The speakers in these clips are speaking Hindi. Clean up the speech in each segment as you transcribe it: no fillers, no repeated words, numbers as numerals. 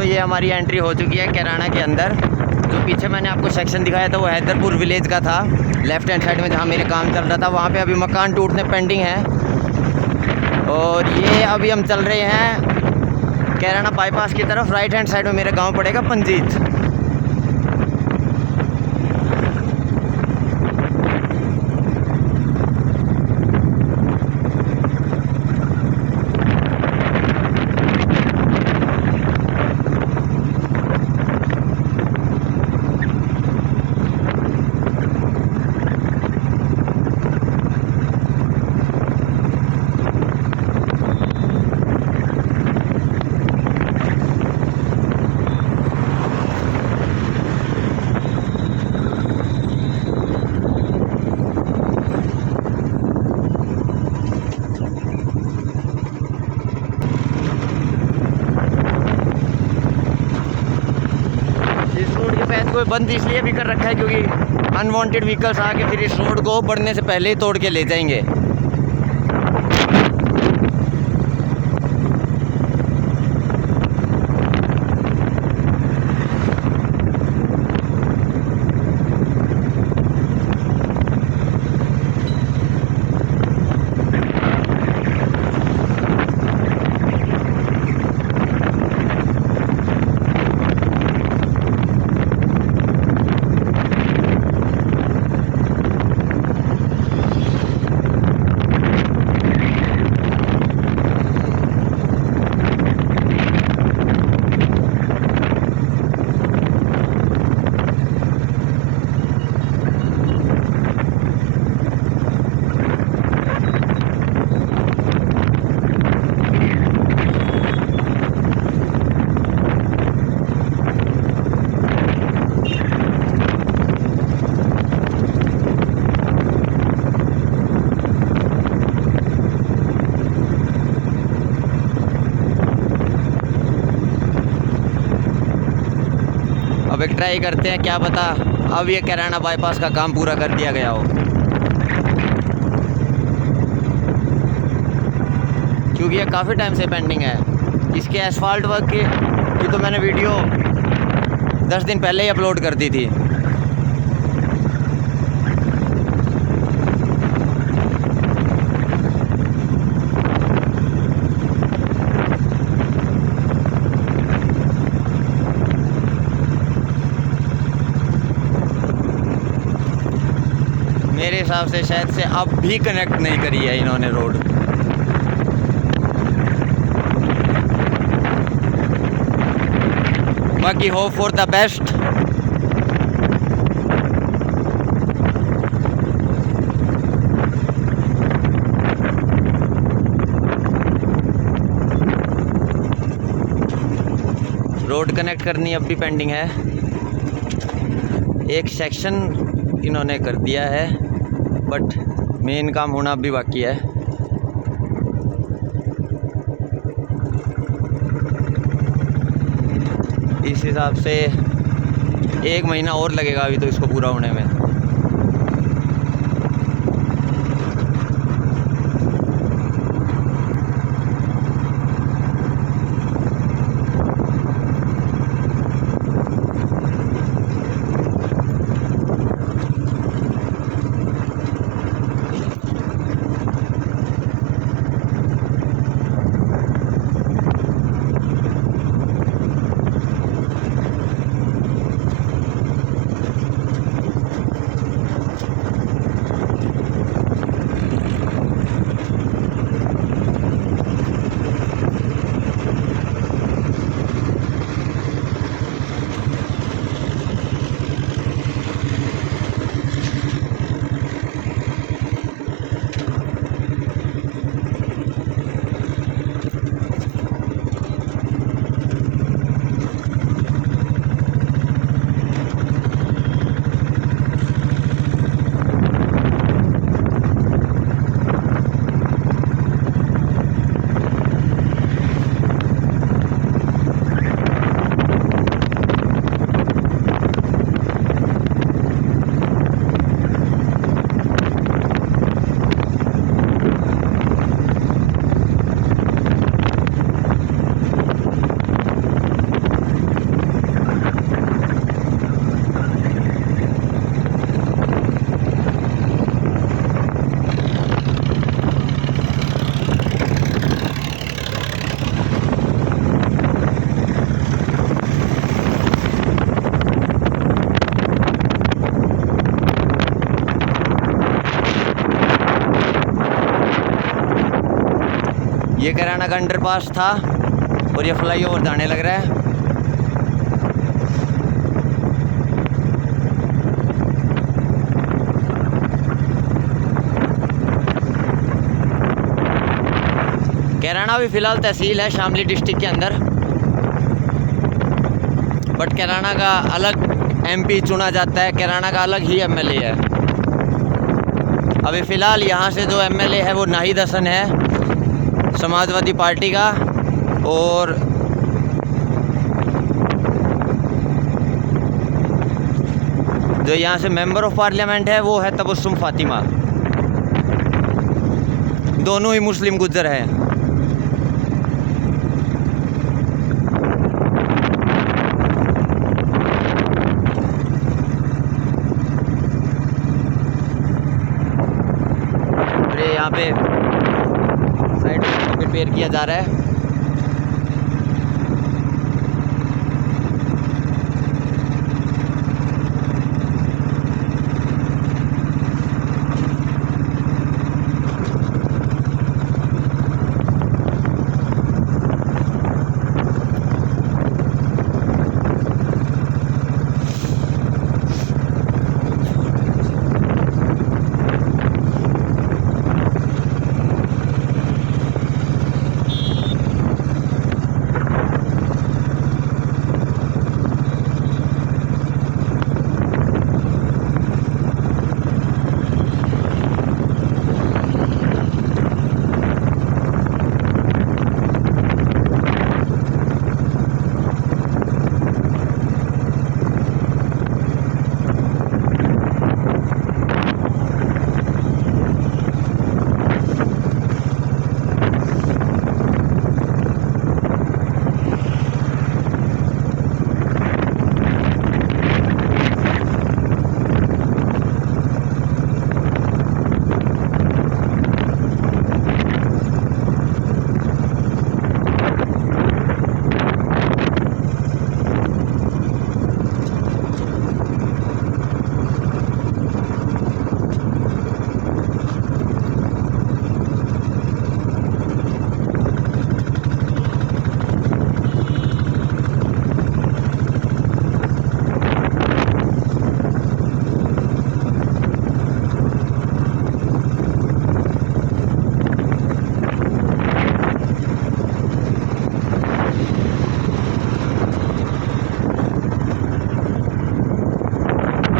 दोस्तों ये हमारी एंट्री हो चुकी है कैराना के अंदर। जो पीछे मैंने आपको सेक्शन दिखाया था वो हैदरपुर विलेज का था, लेफ्ट हैंड साइड में जहाँ मेरे काम चल रहा था। वहाँ पे अभी मकान टूटने पेंडिंग है। और ये अभी हम चल रहे हैं कैराना बाईपास की तरफ। राइट हैंड साइड में मेरा गाँव पड़ेगा पंजीत। कोई बंद इसलिए भी कर रखा है क्योंकि अनवांटेड व्हीकल्स आके फिर इस रोड को बढ़ने से पहले ही तोड़ के ले जाएंगे। अब एक ट्राई करते हैं, क्या पता अब ये कैराना बाईपास का काम पूरा कर दिया गया हो, क्योंकि ये काफ़ी टाइम से पेंडिंग है। इसके एसफाल्ट वर्क की तो मैंने वीडियो 10 दिन पहले ही अपलोड कर दी थी। मेरे हिसाब से शायद से अब भी कनेक्ट नहीं करी है इन्होंने रोड। बाकी hope for the best. Road connect करनी अब भी पेंडिंग है। एक सेक्शन इन्होंने कर दिया है बट मेन काम होना अभी बाकी है। इस हिसाब से 1 महीना और लगेगा अभी तो इसको पूरा होने में। ये कैराना का अंडरपास था और ये फ्लाईओवर जाने लग रहा है। कैराना भी फ़िलहाल तहसील है शामली डिस्ट्रिक्ट के अंदर, बट कैराना का अलग एमपी चुना जाता है, कैराना का अलग ही एमएलए है। अभी फ़िलहाल यहाँ से जो एमएलए है वो नाहिद हसन है समाजवादी पार्टी का, और जो यहाँ से मेंबर ऑफ पार्लियामेंट है वो है तबस्सुम फातिमा। दोनों ही मुस्लिम गुज्जर हैं। यहाँ पे साइड प्रिपेयर किया जा रहा है।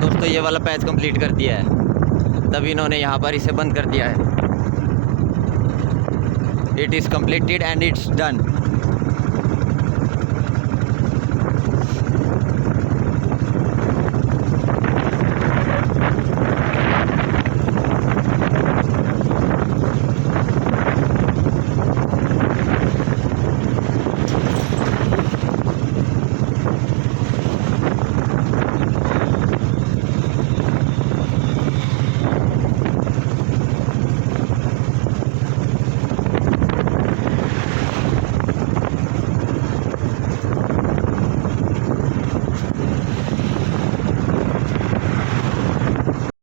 दोस्तों ये वाला पैच कंप्लीट कर दिया है, तभी इन्होंने यहाँ पर इसे बंद कर दिया है। It is completed and it's done.